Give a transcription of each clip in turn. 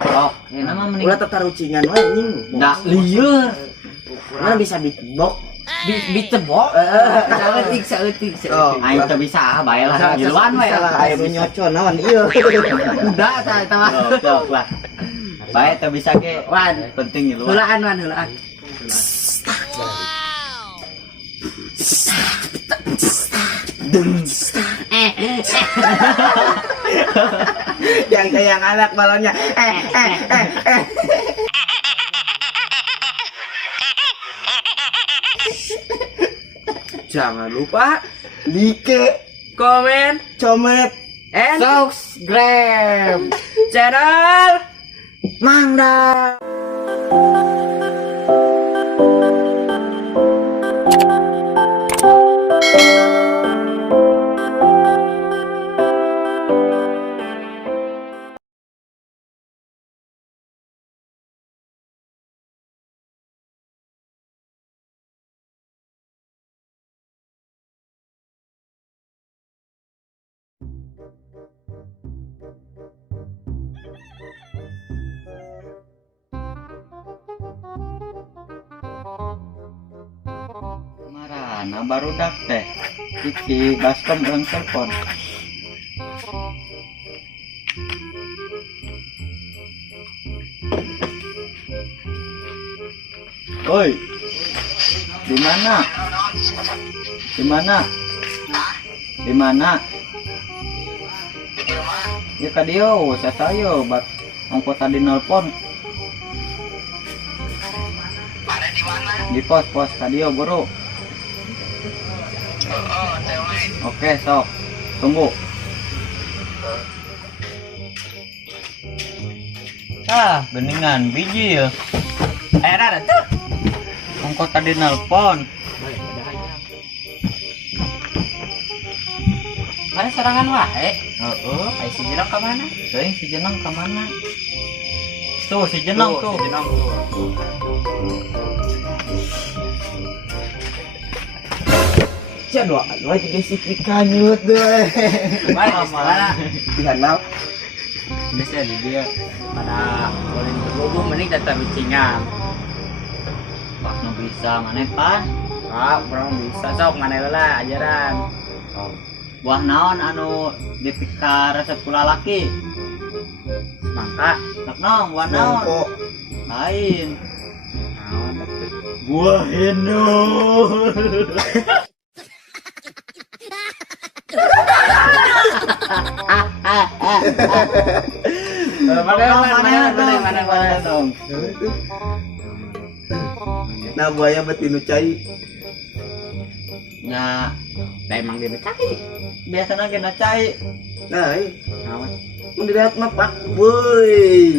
Oh, ya nama mending. Ulah tatarucingan we anjing. Da lieur. Mana bisa beatbox? Dicebok. Saeutik. Aing teu bisa bae lah giluan we. Aya nu nyocon naon ieu. Udah eta mah. Sok lah. Bae teu bisa ge. Wan, penting giluan. Heulaan. Yang anak balonnya. Jangan lupa Like, komen comet, and Subscribe. channel Mangda. Marana barudak teh. Iki baskom urang telepon. Oi. Di mana? Di mana? Di mana? Ya ka dieu, sasayo bat ongko tadi nelpon. Di pos tadi buru. Oke sok tunggu. Geningan biji ya. ada tuh. Ongko tadi nelpon. Mana serangan wae? Heeh. Ai si Jenong ka mana? Teuing si Jenong ka mana? Tuh si Jenong tuh. Si Jenong tuh. Cia doa tiga sikit kanyut deh. Mana? Dihanap. Biasa di dia pada boleh berhubung mending data bicingan. Pas nu bisa maneh pan. Kurang bisa sok mana lah ajaran. Buah naon anu dipikar resep kula laki. Mangka Sok naon buah naon? Nongko. Lain. naon atuh? Buah hindul. Mana dong. Nah buaya betinu cai. Nya Da emang dia cai. biasana kena cai. Nah, Naon? mun dilihat mah pak, woi.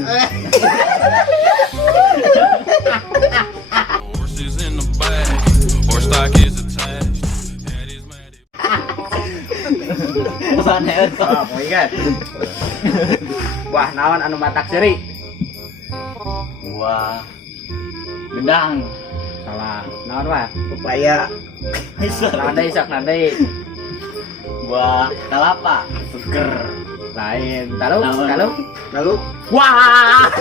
Horses in the back, horse stock is attached. Head is mad. Mana itu? Mau ingat? Wah, naon anu matak seri? Buah gedang. Salah. Naon wah? Pepaya. Nandai sok nandai. Buah kelapa. Seger. Lain. Taruh, Naon? kalau. Lalu Wah.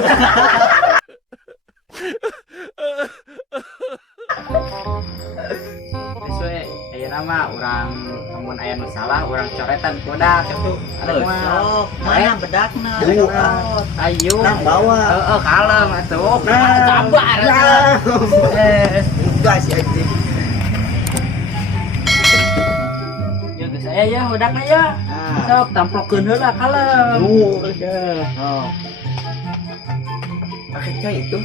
Sesuai aya nama orang amun aya nu salah urang coretan kodak itu. Sok, mana bedakna? Ayo. nah bawa. Heeh, kalem atuh. Nah, Sabar. nah. Eh, Enggak sih anjing. ya geus aya ya hodakna ya. Nah. Sok tamplokeun heula kalem. Udah. Oh, Pakai cai itu.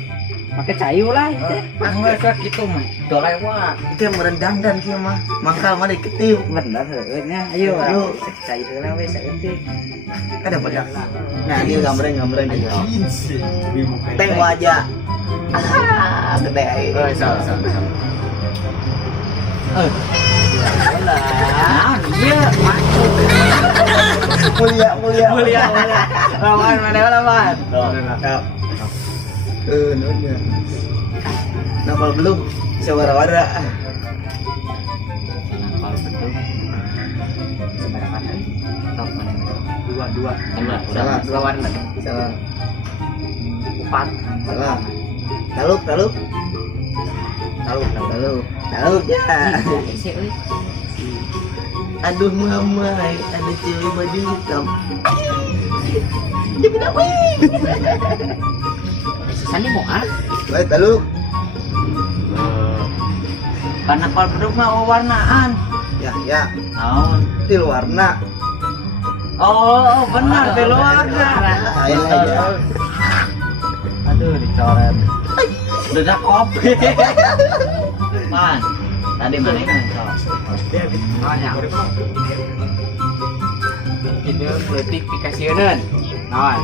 make cayu lah itu. Enggak kayak gitu mah. Udah lewat. Itu yang merendang dan kia mah. Mangkal mah diketip. Bener heueuh nya. Ayo, Ayo. cayu heula we saeutik. Ada pada. Nah, dia gambreng dia. Teng wajah. Gede ai. Oh, sok. Nah, dia Mulia. Lawan mana lawan? Nah. Nonnya. Napal belum sewara-wara. kalau betul Seberapa kali? top mana? Dua. Enggak, Salah. Dua warna. Salah. 4. Salah. Taluk ya. Isi euy. Aduh mamai, ada cewek baju hitam. Sisanya mau ah. Baik taluk. Karena kalau produk mah warnaan. Ya. Naon? Til warna. Oh, benar di warna. Ayo aja. Aduh, dicoret. Udah kopi. Man, tadi mana kan? Naonnya? Itu politik dikasiheuneun. Naon?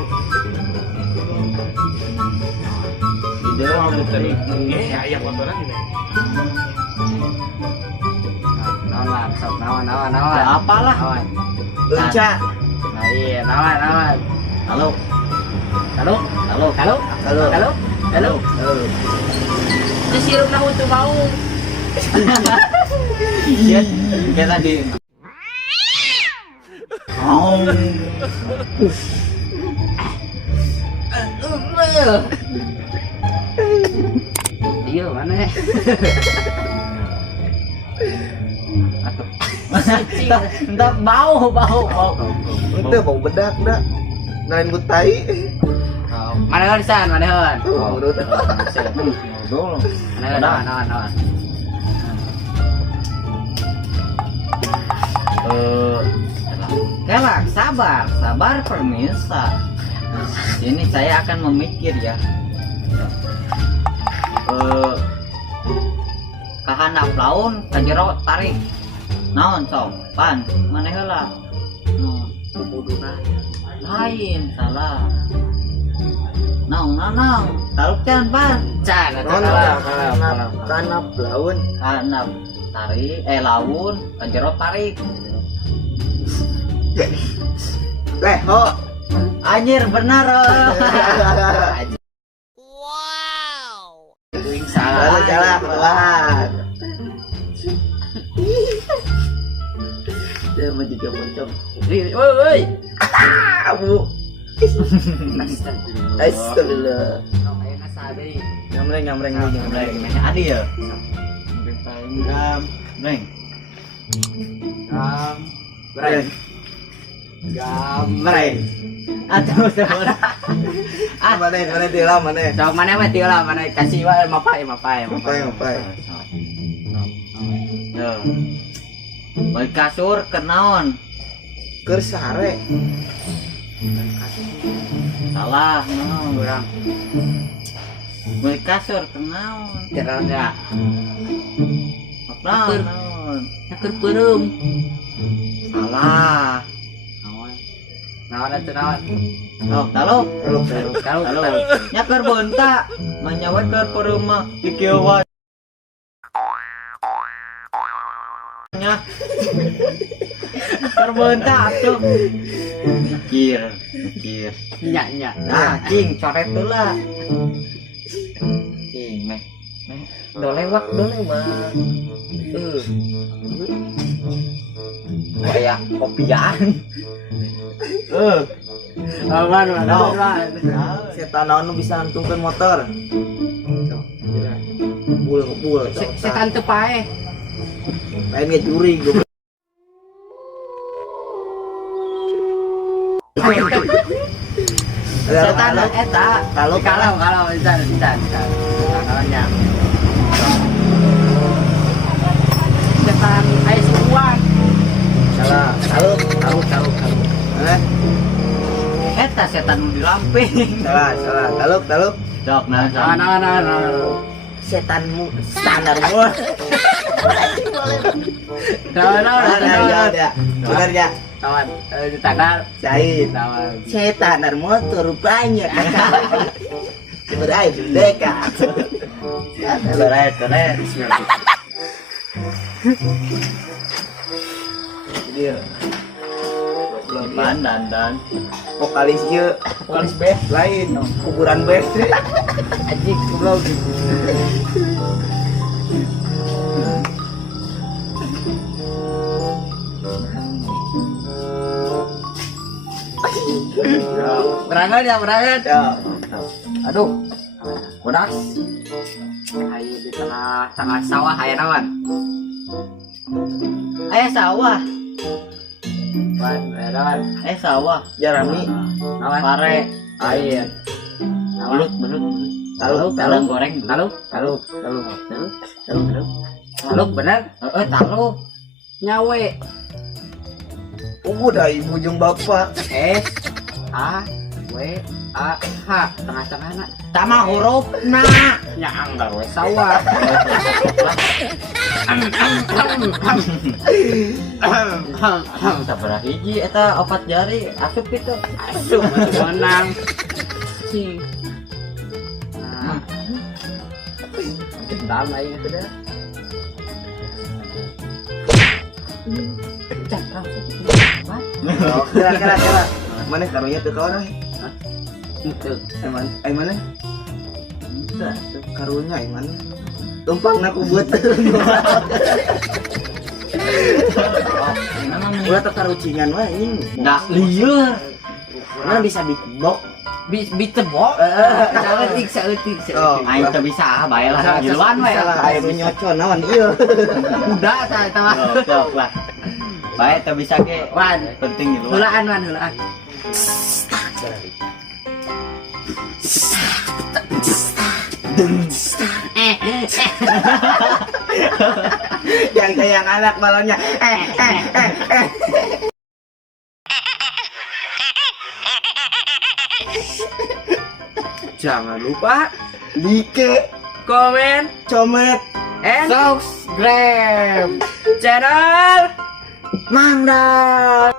Ide mau tadi. Naon lah, sok naon. Apalah. Naon. Lenca. Nah iya, naon. Halo. Halo. Halo. Ini sirup nah untuk mau. Iya, kayak tadi. Oh. Iya, mana? Atuh. Entah bau. Itu bau bedak dah. Lain butai. Mana kan san, mana kan? Menurut Dulu. Naon. Kelak, sabar permisa. Ini saya akan memikir ya. Kahandap laun, kajero tarik. Naon sok, pan, mana heula? Kubuduna. Lain, salah. Naon, taluk can pan. Can, kanap laun. Kahandap tarik, laun, kajero tarik. Leho. Anjir benar. Salah. Dia mah juga pocong. Woi. Abu. Astagfirullah. Namanya sabi. Nyamreng. Adi ya. Neng. Gambreng. Aduh. Mana dia lah mana. Sok mana mah dia lah, mana kasih wae mapai. Mapai. Yo. Balik kasur ke naon? Keur sare. Salah, naon? Kurang. Balik kasur ke naon? Terangnya. Naon? Keur peureum. Salah. Naon atuh naon? Taluk. Kalau Nya keur beunta, manyawet keur pereuma di kieu wae. Nya. Keur beunta atuh. Mikir. nya. Nah, cing coret heula. Cing meh. Dolewak. Kayak kopian. Aman. Setan naon nu bisa ngantungkeun motor. Bul. Setan teu pae. Lain ge juri goblok. Setan eta Kalau bisa. Kalahnya. Setan aya sukuan. Salah. Taluk. eta setan nu di lamping. Salah. Taluk. Dok, nah. Setanmu standar mu. Benar ya. Kawan, tanggal Said. kawan. Setan motor rupanya. Berai dekat. Toret. Dia Dan vokalis band lain kuburan band Anjing goblok. Berangkat ya. ya Aduh, bodas. Ayo di tengah sawah aya naon? Aya sawah, Wan, aya naon? sawah. Jarami. Naon? Pare, Air. belut, belut. Taluk, Talung goreng, taluk, taluk, taluk, taluk, taluk, taluk. Taluk bener? taluk. Nyawe. Dari bujung bapak. S A W A H tengah-tengahna. Sama huruf na. Nyaang da we sawah. Sabaraha hiji eta 4 jari asup gitu. Asup menang. Cing. Nah. Gendam aing teh dah. Pencet kau. Oh, kira. Mana karunya tuh kau dah? Itu. Mana? Karunya mana? Tumpang aku buat. Ulah terkarucingan wah ini. Dah lieur. Mana bisa dibok? Bitebok. Saeutik. Oh. Aing teu bisa bae lah giluan we. Salah aya menyocon naon ieu. Kuda eta mah. Sok lah. Bae teu bisa ge. Wan, Penting giluan. heulaan wan heulaan. Yang kayak anak balonnya. Jangan lupa Like, komen comet, and Subscribe. channel Mangda.